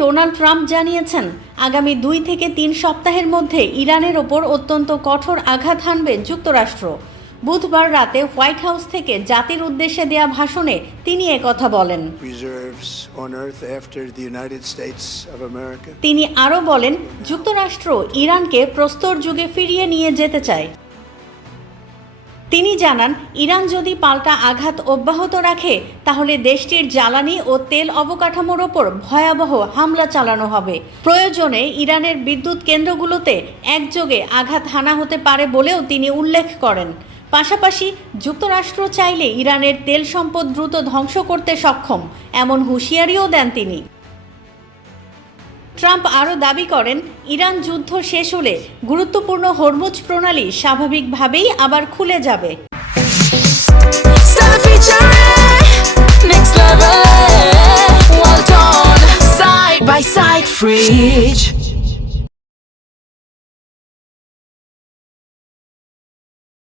Donald Trump জানিয়েছেন, আগামী 2 থেকে 3 সপ্তাহের মধ্যে ইরানের ওপর অত্যন্ত কঠোর আঘাত হানবে যুক্তরাষ্ট্র। বুধবার রাতে হোয়াইট হাউস থেকে জাতির উদ্দেশ্যে দেয়া ভাষণে তিনি একথা বলেন। তিনি আরও বলেন, যুক্তরাষ্ট্র ইরানকে প্রস্তর যুগে ফিরিয়ে নিয়ে যেতে চায়। তিনি জানান, ইরান যদি পাল্টা আঘাত অব্যাহত রাখে তাহলে দেশটির জ্বালানি ও তেল অবকাঠামোর ওপর ভয়াবহ হামলা চালানো হবে। প্রয়োজনে ইরানের বিদ্যুৎ কেন্দ্রগুলোতে একযোগে আঘাত হানা হতে পারে বলেও তিনি উল্লেখ করেন। পাশাপাশি যুক্তরাষ্ট্র চাইলে ইরানের তেল সম্পদ দ্রুত ধ্বংস করতে সক্ষম, এমন হুঁশিয়ারিও দেন তিনি। ট্রাম্প আরও দাবি করেন, ইরান যুদ্ধ শেষ হলে গুরুত্বপূর্ণ হরমুজ প্রণালী স্বাভাবিকভাবেই আবার খুলে যাবে। Side by side fridge.